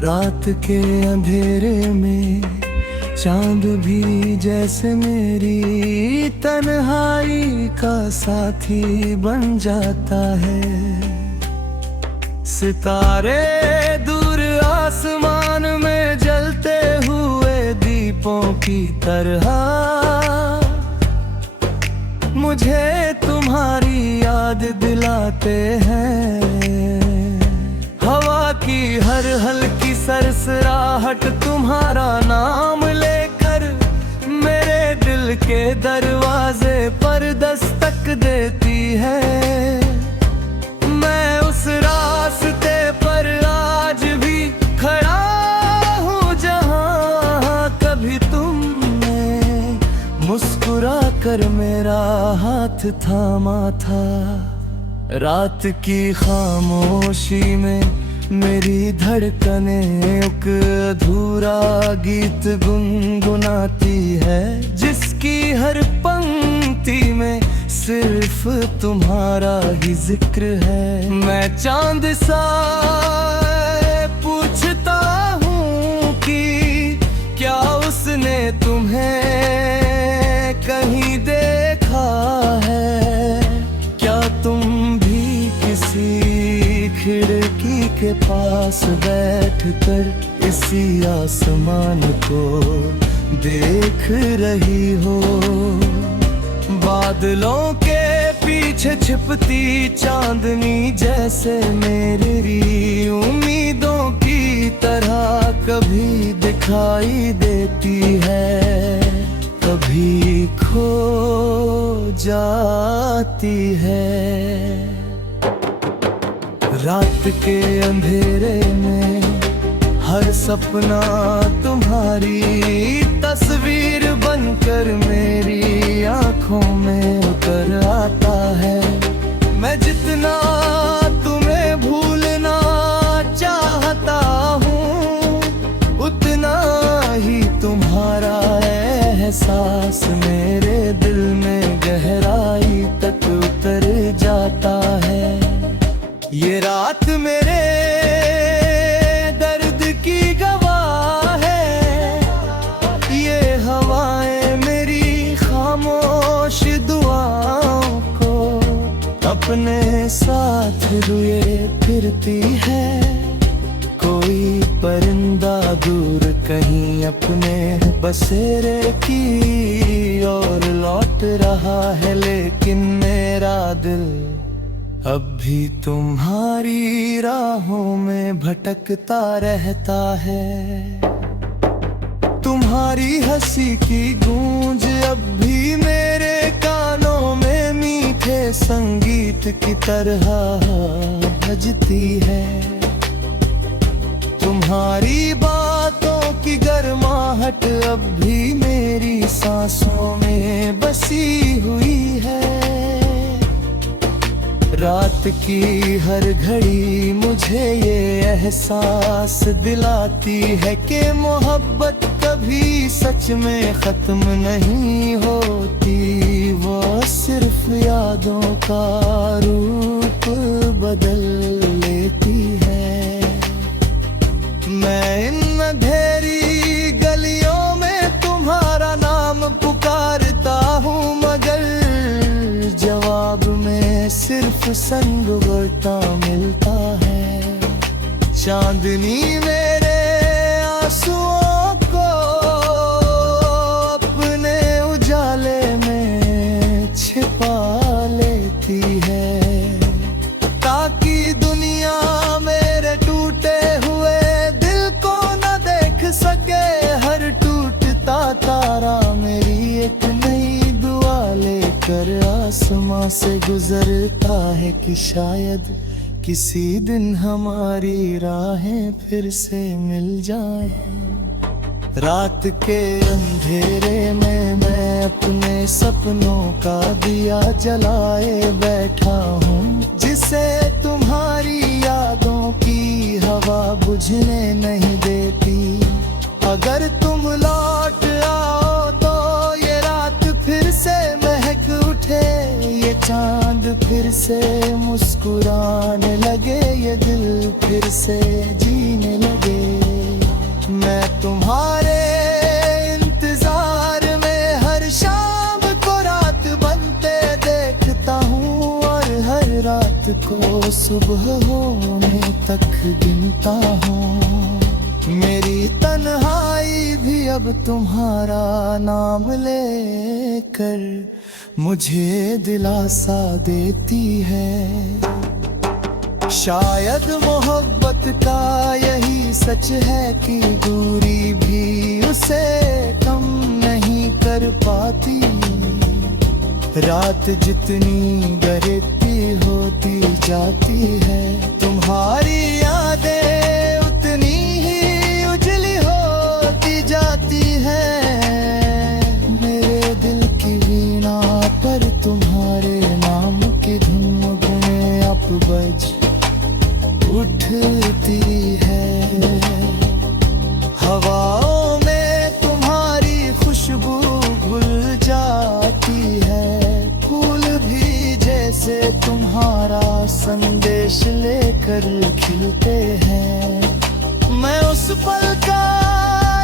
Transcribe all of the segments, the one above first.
रात के अंधेरे में चांद भी जैसे मेरी तन्हाई का साथी बन जाता है। सितारे दूर आसमान में जलते हुए दीपों की तरह मुझे तुम्हारी याद दिलाते हैं। हवा की हर हल्की सरसराहट तुम्हारा नाम लेकर मेरे दिल के दरवाजे पर दस्तक देती है। मैं उस रास्ते पर आज भी खड़ा हूँ जहाँ कभी तुमने मुस्कुरा कर मेरा हाथ थामा था। रात की खामोशी में मेरी धड़कनें एक अधूरा गीत गुनगुनाती है, जिसकी हर पंक्ति में सिर्फ तुम्हारा ही जिक्र है। मैं चांद सा पूछता हूँ कि क्या उसने तुम्हें कहीं देखा है? क्या तुम भी किसी खिड़की के पास बैठकर इसी आसमान को देख रही हो? बादलों के पीछे छिपती चांदनी जैसे मेरी उम्मीदों की तरह कभी दिखाई देती है, कभी खो जाती है। रात के अंधेरे में हर सपना तुम्हारी तस्वीर बनकर मेरी आंखों में उतर आता है। मैं जितना तुम्हें भूलना चाहता हूँ, उतना ही तुम्हारा एहसास मेरे दिल में गहराई तक उतर जाता है। ये रात मेरे दर्द की गवाह है, ये हवाएं मेरी खामोश दुआओं को अपने साथ लिए फिरती है। कोई परिंदा दूर कहीं अपने बसेरे की ओर लौट रहा है, लेकिन मेरा दिल अब भी तुम्हारी राहों में भटकता रहता है। तुम्हारी हंसी की गूंज अब भी मेरे कानों में मीठे संगीत की तरह बजती है। तुम्हारी बातों की गर्माहट अब भी मेरी सांसों में बसी हुई है। रात की हर घड़ी मुझे ये एहसास दिलाती है कि मोहब्बत कभी सच में खत्म नहीं होती, वो सिर्फ यादों का रूप बदल लेती है। मैं इन अंधेरी गलियों में तुम्हारा नाम पुकारता हूँ, मगर जवाब में सिर्फ संगवरता मिलता है। चांदनी मेरे आंसुओं को अपने उजाले में छिपा लेती है, ताकि दुनिया मेरे टूटे हुए दिल को न देख सके। हर टूटता तारा मेरी एक नई दुआ लेकर आसमां से गुजरता है कि शायद किसी दिन हमारी राहें फिर से मिल जाएं। रात के अंधेरे में मैं अपने सपनों का दिया जलाए बैठा हूँ, जिसे तुम्हारी यादों की हवा बुझने नहीं देती। अगर तुम लौट आओ तो ये रात फिर से महक उठे, ये चांद फिर से मुस्कुराने लगे, ये दिल फिर से जीने लगे। मैं तुम्हारे इंतजार में हर शाम को रात बनते देखता हूँ, और हर रात को सुबह होने तक गिनता हूँ। मेरी तन्हाई भी अब तुम्हारा नाम लेकर मुझे दिलासा देती है। शायद मोहब्बत का यही सच है कि दूरी भी उसे कम नहीं कर पाती। रात जितनी गहरी होती जाती है, तुम्हारी यादें उतनी ही उजली होती जाती है। मेरे दिल की वीणा पर तुम्हारे नाम की धुन गुने अब बज उठती है। हवाओं में तुम्हारी खुशबू घुल जाती है, फूल भी जैसे तुम्हारा संदेश लेकर खिलते हैं। मैं उस पल का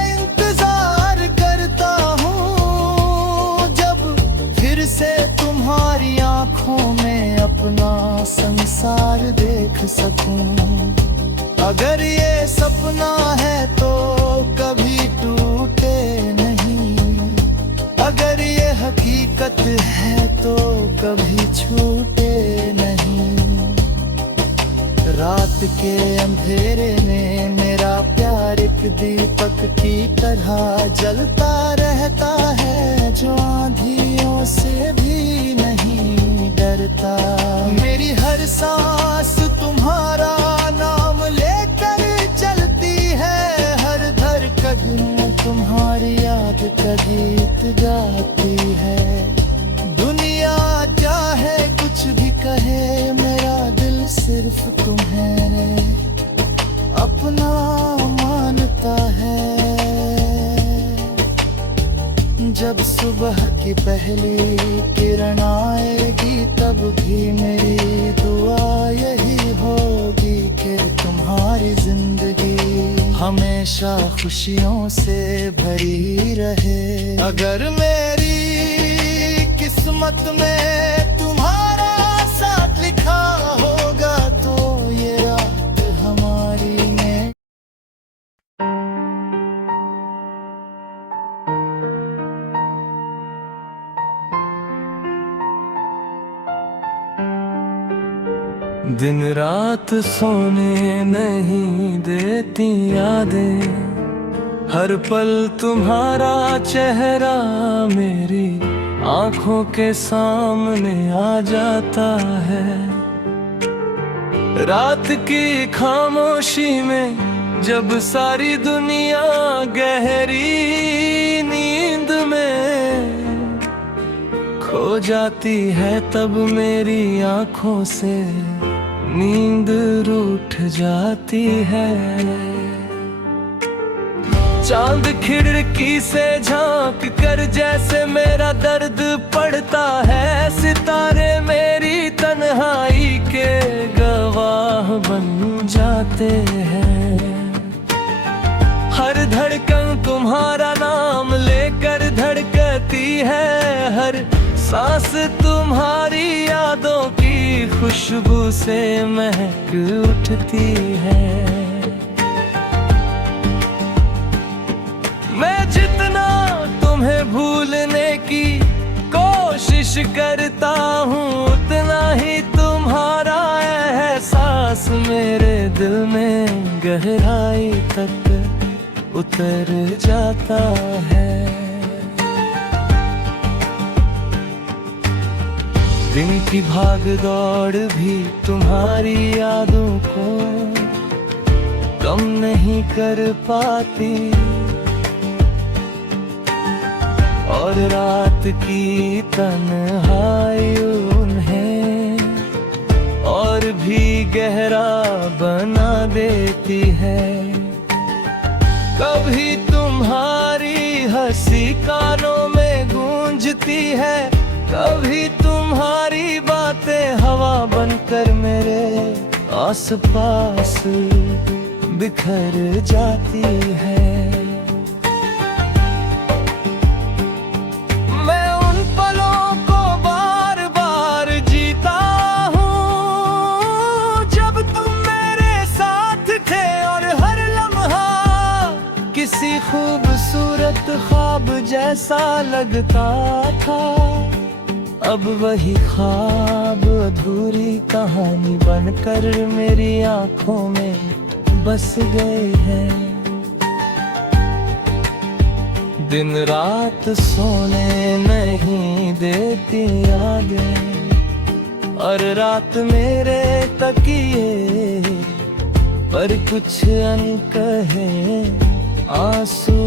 इंतजार करता हूँ जब फिर से तुम्हारी आंखों में अपना संसार देख सकूं। अगर ये सपना है तो कभी टूटे नहीं, अगर ये हकीकत है तो कभी छूटे नहीं। रात के अंधेरे में मेरा प्यार एक दीपक की तरह जलता रहता है, जो आंधियों से भी नहीं डरता। मेरी हर सांस तुम्हारा नाम लेकर चलती है, हर धड़कन तुम्हारी याद का गीत गाती है। दुनिया चाहे कुछ भी कहे, मेरा दिल सिर्फ तुम्हें अपना मानता है। जब सुबह की पहली किरण आएगी तब भी मेरी दुआ यही होगी कि तुम्हारी जिंदगी हमेशा खुशियों से भरी रहे। अगर मेरी किस्मत में तुम्हारा साथ लिखा होगा तो ये रात हमारी में। दिन रात सोने नहीं देती यादें, हर पल तुम्हारा चेहरा मेरी आंखों के सामने आ जाता है। रात की खामोशी में जब सारी दुनिया गहरी नींद में खो जाती है, तब मेरी आंखों से नींद रूठ जाती है। चांद खिड़की से झांक कर जैसे मेरा दर्द पड़ता है, सितारे मेरी तन्हाई के गवाह बन जाते हैं। हर धड़कन तुम्हारा नाम लेकर धड़कती है, हर सांस तुम्हारी यादों की खुशबू से महक उठती है। मैं जितना तुम्हें भूलने की कोशिश करता हूँ, उतना ही तुम्हारा एहसास मेरे दिल में गहराई तक उतर जाता है। दिन की भाग दौड़ भी तुम्हारी यादों को कम नहीं कर पाती, और रात की तन्हाई उन्हें और भी गहरा बना देती है। कभी तुम जाती है। कभी तुम्हारी बातें हवा बनकर मेरे आसपास बिखर जाती है। मैं उन पलों को बार बार जीता हूँ जब तुम मेरे साथ थे, और हर लम्हा किसी खूबसूरत ख्वाब जैसा लगता था। अब वही ख्वाब अधूरी कहानी बनकर मेरी आंखों में बस गए हैं। दिन रात सोने नहीं देती यादें, और रात मेरे तकिए पर कुछ अनकहे आंसू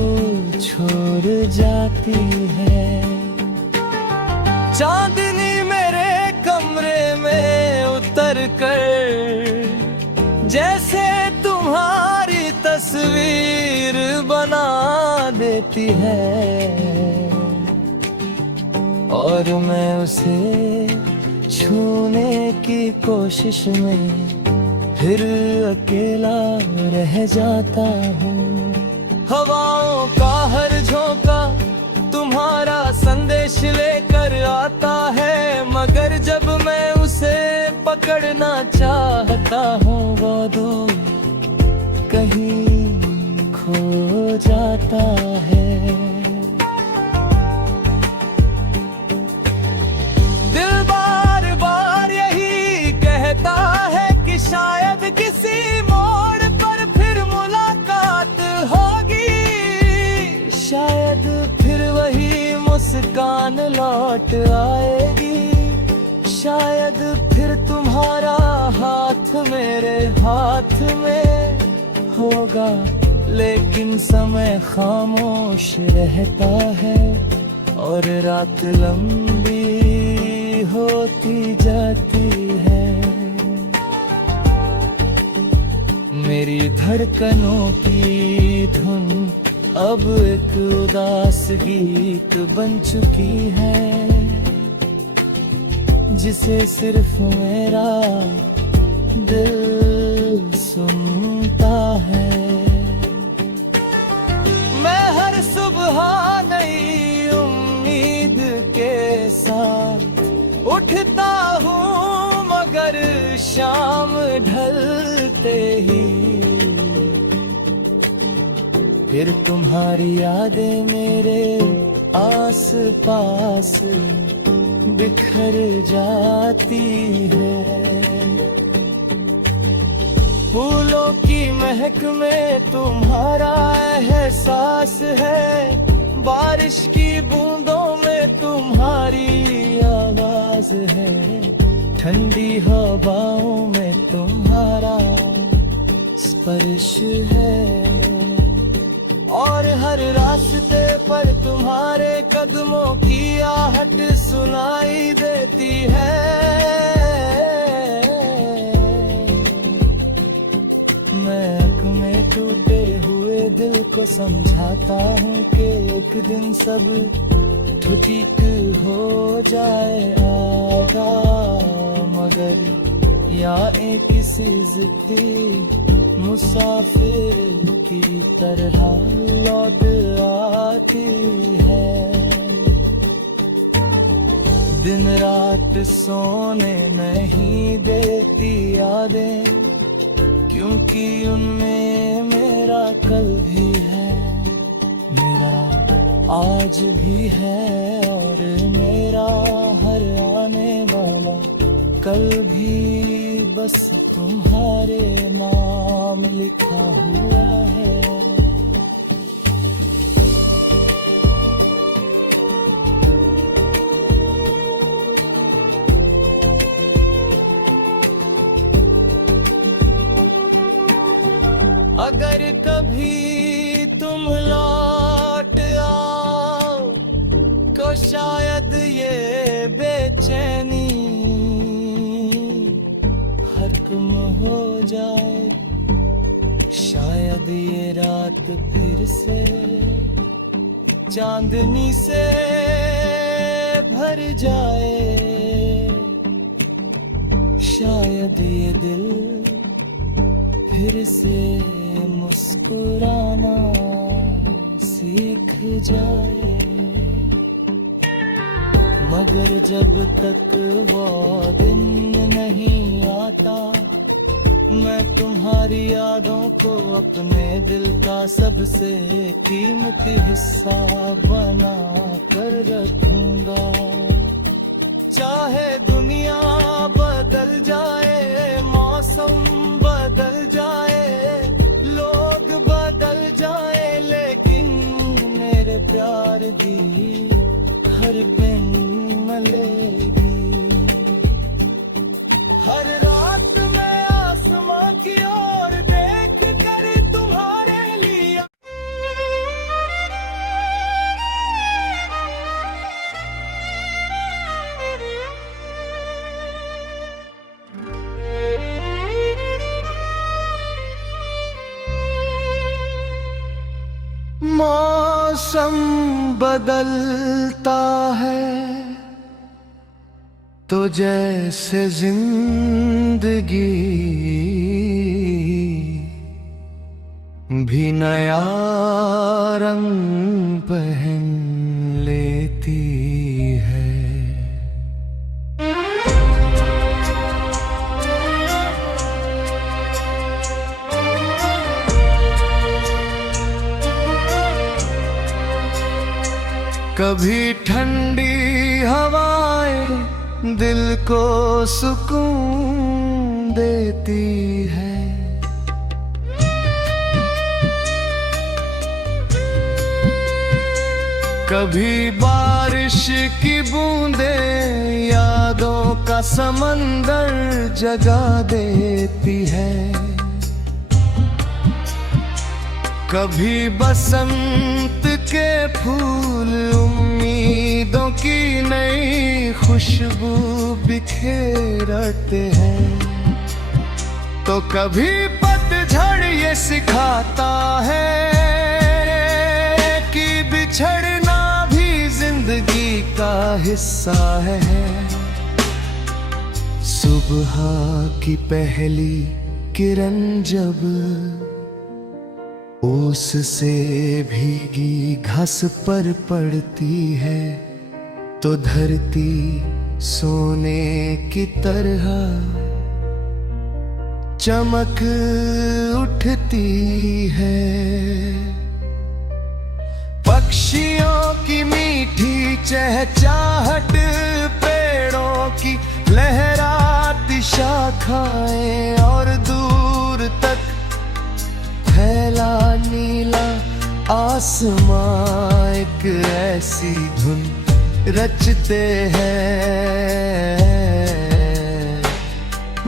छोड़ जाती है। चांदनी मेरे कमरे में उतर कर जैसे तुम्हारी तस्वीर बना देती है, और मैं उसे छूने की कोशिश में फिर अकेला रह जाता हूँ। हवाओं का हर झोंका तुम्हारा संदेश लेकर आता है, मगर जब मैं उसे पकड़ना चाहता हूँ वो दूर कहीं खो जाता है। दिल बार बार यही कहता है कि शायद किसी मोड़ पर फिर मुलाकात होगी, शायद फिर वही मुस्कान लौट आएगी, शायद फिर तुम्हारा हाथ मेरे हाथ में होगा। लेकिन समय खामोश रहता है और रात लंबी होती जाती है। मेरी धड़कनों की धुन अब एक उदास गीत बन चुकी है, जिसे सिर्फ मेरा दिल सुनता है। मैं हर सुबह नई उम्मीद के साथ उठता हूँ, मगर शाम ढलते ही फिर तुम्हारी यादें मेरे आस पास बिखर जाती है। फूलों की महक में तुम्हारा एहसास है, बारिश की बूंदों में तुम्हारी आवाज है, ठंडी हवाओं में तुम्हारा स्पर्श है, और हर रास्ते पर तुम्हारे कदमों की आहट सुनाई देती है। मैं आँख में टूटे हुए दिल को समझाता हूँ कि एक दिन सब ठीक हो जाएगा, मगर या एक किसी जिद्दी मुसाफिर की तरह लौट आती है। दिन रात सोने नहीं देती यादें, क्योंकि उनमें मेरा कल भी है, मेरा आज भी है, और मेरा हर आने वाला कल भी बस तुम्हारे नाम लिखा हुआ है। अगर कभी तुम लौट आओ तो शायद ये बेचैनी खत्म हो जाए, शायद ये रात फिर से चांदनी से भर जाए। शायद ये दिल फिर से मुस्कुराना सीख जाए। मगर जब तक वो दिन नहीं आता, मैं तुम्हारी यादों को अपने दिल का सबसे कीमती हिस्सा बना कर रखूंगा। चाहे दुनिया बदल जाए, मौसम बदल जाए, लोग बदल जाए, लेकिन मेरे प्यार दी हर पिन मलेगी। हर रात मैं आसमां की ओर देख कर तुम्हारे लिए मौसम बदलता है तो जैसे जिंदगी भी नया रंग पहन लेती है। कभी ठंडी हवाएं दिल को सुकून देती है, कभी बारिश की बूंदें यादों का समंदर जगा देती है, कभी बसंत के फूल उम्मीदों की नई खुशबू बिखेरते हैं, तो कभी पतझड़ ये सिखाता है कि बिछड़ना भी जिंदगी का हिस्सा है। सुबह की पहली किरण जब ओस से भीगी घास पर पड़ती है, तो धरती सोने की तरह चमक उठती है। पक्षियों की मीठी चहचहाहट, पेड़ों की लहराती शाखाएं और दूर तक फैला नीला आसमां एक ऐसी धुन रचते हैं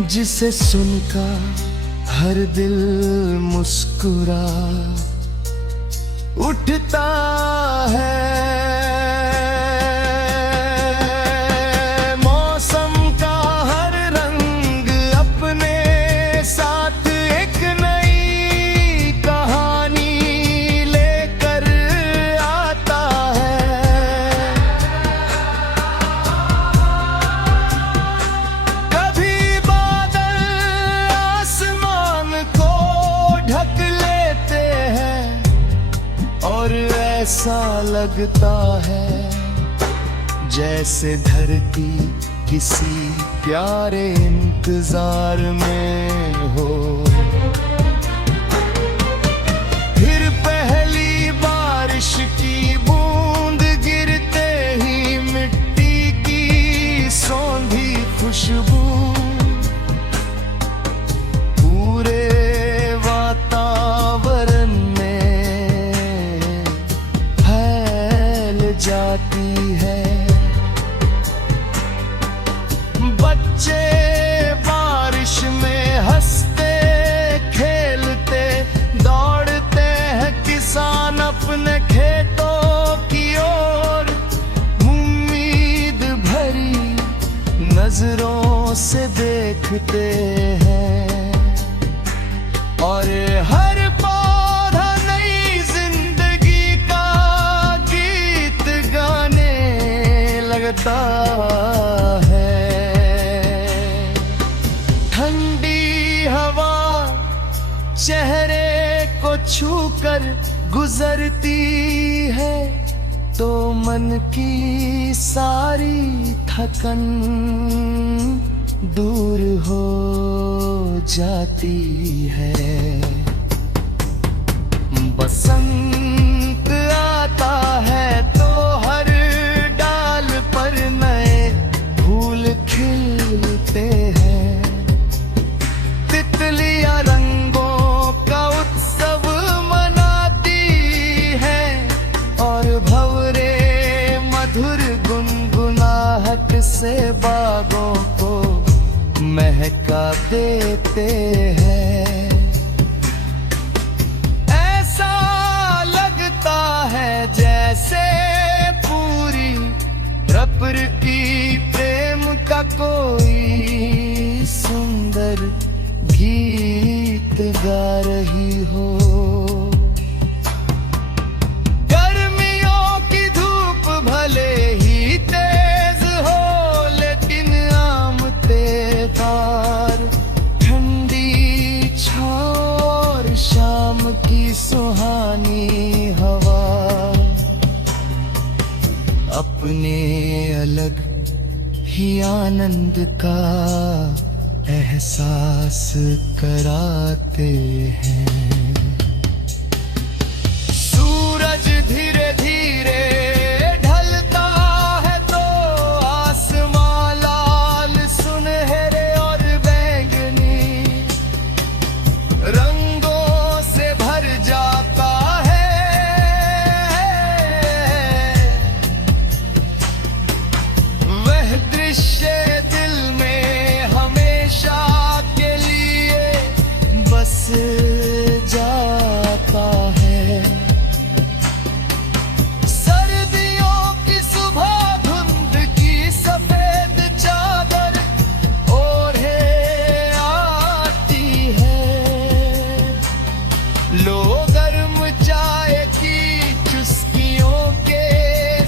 जिसे सुनकर हर दिल मुस्कुरा उठता है। मौसम का हर रंग अपने साथ एक नई कहानी लेकर आता है। कभी बादल आसमान को ढक लेते हैं और ऐसा लगता है जैसे धरती किसी प्यारे इंतजार में हो। फिर पहली बारिश की बूंद गिरते ही मिट्टी की सौंधी खुशबू पूरे वातावरण में फैल जाती है। बच्चे बारिश में हंसते खेलते दौड़ते हैं, किसान अपने खेतों की ओर उम्मीद भरी नजरों से देखते हैं, और हर पौधा नई जिंदगी का गीत गाने लगता लगता है। ठंडी हवा चेहरे को छूकर गुजरती है तो मन की सारी थकन दूर हो जाती है। बसंत आता है तो हर डाल पर नए फूल खिलते हैं। तितलियां रंगों का उत्सव मनाती है और भंवरे मधुर गुनगुनाहट से बागों को महका देते हैं। ऐसा लगता है जैसे पूरी प्रकृति प्रेम का कोई सुंदर गीत गा रही हो। गर्मियों की धूप भले ही तेज हो लेकिन आमते तार ठंडी छाँव और शाम की सुहानी हवा अपने अलग ही आनंद का एहसास कराते हैं। सूरज धीरे धीरे ढलता है तो आसमां लाल सुनहरे और बैंगनी रंगों से भर जाता है। वह दृश्य दिल में हमेशा के लिए बस जाता है। सर्दियों की सुबह धुंध की सफेद चादर ओढ़े आती है। लो गर्म चाय की चुस्कियों के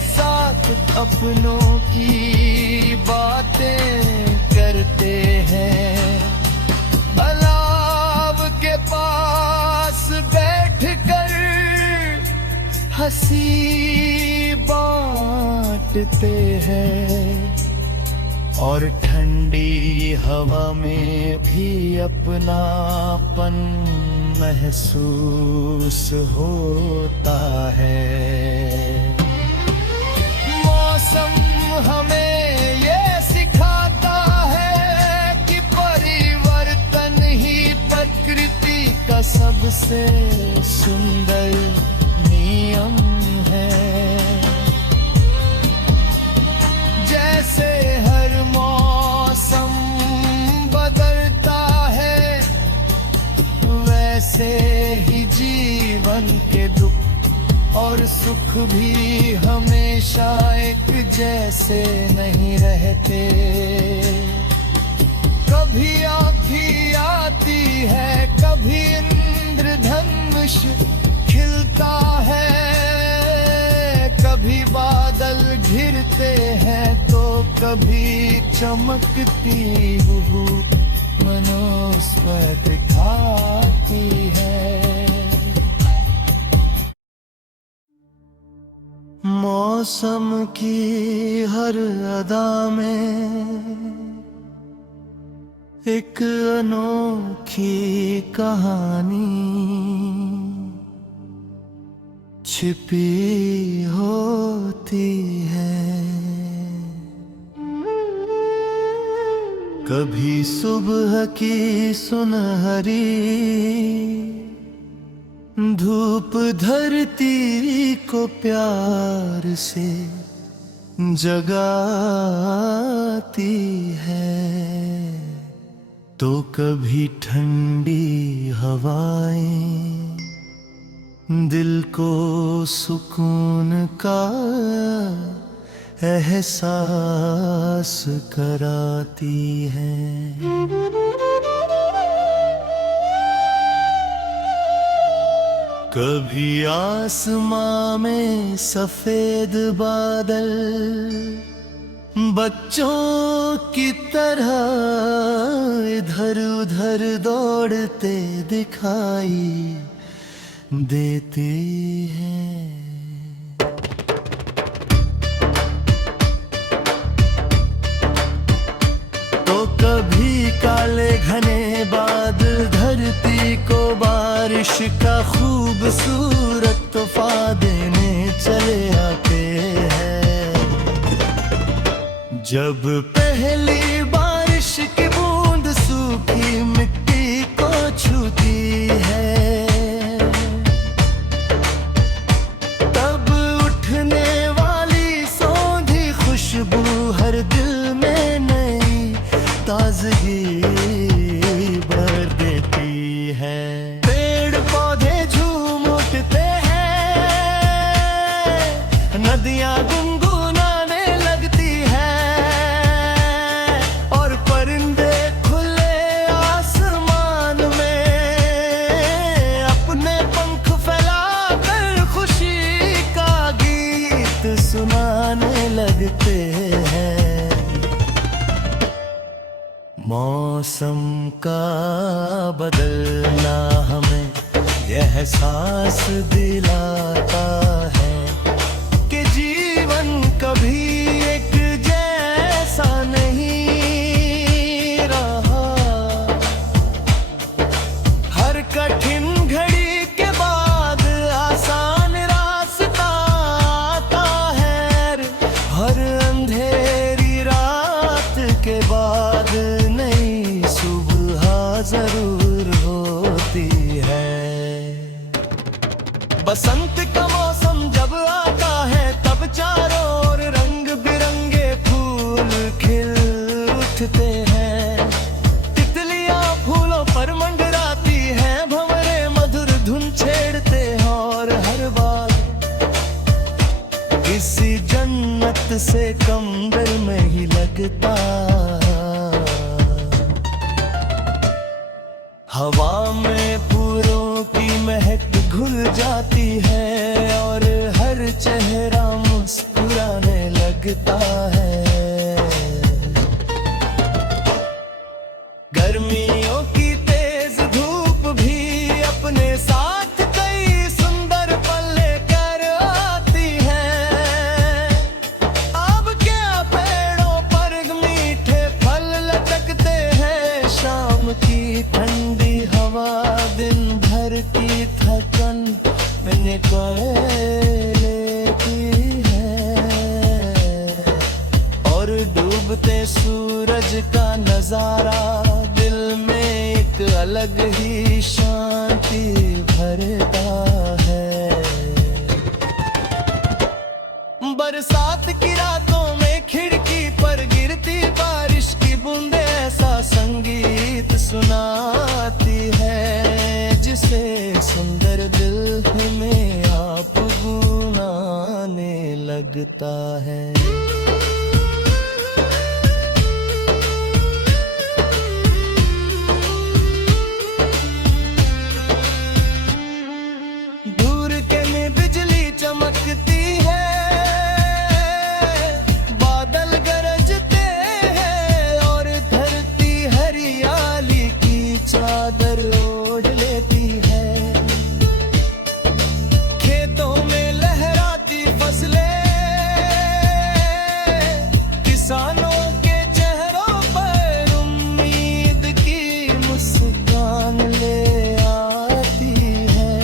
साथ अपनों की बातें करते हैं। अलाव के पास बैठकर हंसी बांटते हैं और ठंडी हवा में भी अपनापन महसूस होता है। मौसम हमें ये सिखाता है कि परिवर्तन ही प्रकृति का सबसे सुंदर नियम है। जैसे हर मौसम बदलता है वैसे ही जीवन के दुख और सुख भी हमेशा एक जैसे नहीं रहते। कभी आँधी आती है कभी इंद्रधनुष खिलता है। कभी बादल घिरते हैं तो कभी चमकती हुई मनोस्पत दिखाती है। मौसम की हर अदा में एक अनोखी कहानी छिपी होती है। कभी सुबह की सुनहरी धूप धरती को प्यार से जगाती है तो कभी ठंडी हवाएं दिल को सुकून का एहसास कराती हैं। कभी आसमां में सफेद बादल बच्चों की तरह इधर उधर दौड़ते दिखाई देते हैं। तो कभी काले घने बादल धरती को बारिश का खूबसूरत तोहफा देने चले आते हैं। जब पहली बारिश की बूंद सूखी मिट्टी को छूती है, तब उठने वाली सौंधी खुशबू हर दिल में नई ताजगी भर देती है। पेड़ पौधे झूम उठते हैं, नदियां गुनगुनाने लगती हैं, और परिंदे खुले आसमान में अपने पंख फैलाकर खुशी का गीत सुनाने लगते हैं। मौसम का बदलना हमें यह एहसास दिलाता है कि जीवन कभी एक जैसा नहीं रहा। हर कठिन घड़ी के बाद आसान रास्ता आता है, हर अंधेरी रात के बाद नई सुबह जरूर होती है। बसंत का मौसम जब आता है, तब चारों ओर रंग बिरंगे फूल खिल उठते हैं। तितलियां फूलों पर मंडराती हैं, भंवरे मधुर धुन छेड़ते हैं, और हर बार किसी जन्नत से कम दिल में ही लगता। हवा में फूलों की महक घुल जाती है, और हर चेहरा मुस्कुराने लगता है। गर्मियों की तेज धूप भी अपने साथ कई सुंदर पल लेकर आती है। अब क्या पेड़ों पर मीठे फल लटकते हैं, शाम की ठंडी हवा दिन भर की थकन में निकाल लेती है, और डूबते सूरज का नजारा दिल में एक अलग ही शांति भरता है। बरसात की रातों में खिड़की पर गिरती बारिश की बूंदें ऐसा संगीत सुनाती है, जिसे सुंदर दिल में आप गुनगुनाने लगता है। दूर के में बिजली चमकती है, बादल गरजते हैं, और धरती हरियाली की चादर ओढ़ लेती है। खेतों में लहराती फसलें किसानों के चेहरों पर उम्मीद की मुस्कान ले आती है।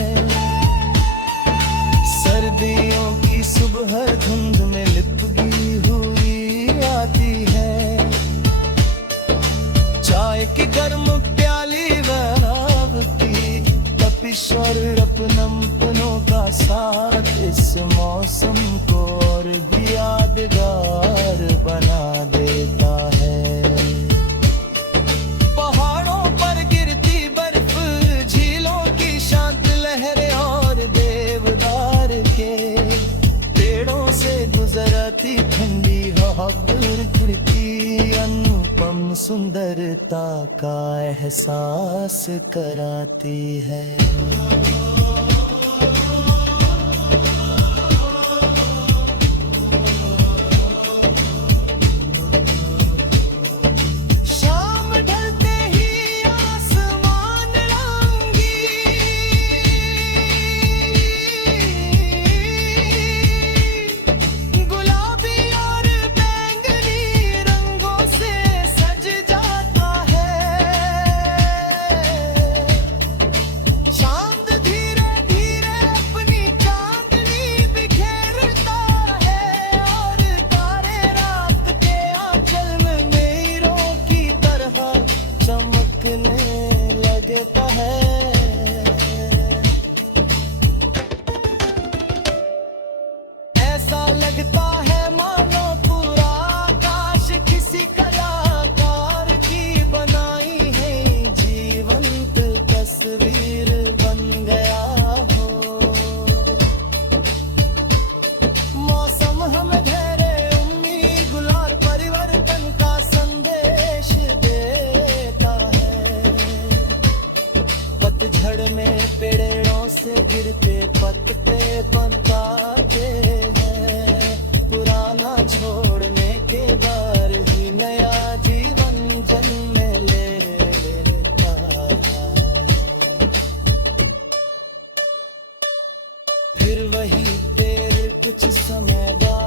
सर्दियों की सुबह धुंध में लिपटी हुई आती है, चाय की गर्म प्याली बराबती तपिश और अपनपनों का साथ इस मौसम को और भी यादगार बना देता है। पहाड़ों पर गिरती बर्फ, झीलों की शांत लहरें, और देवदार के पेड़ों से गुजरती ठंडी हवा प्रकृति अनुपम सुंदरता का एहसास कराती है। गिरते पत्ते पनपाते हैं, पुराना छोड़ने के बाद ही नया जीवन जन्म लेता है। फिर वही पेड़ कुछ समय बाद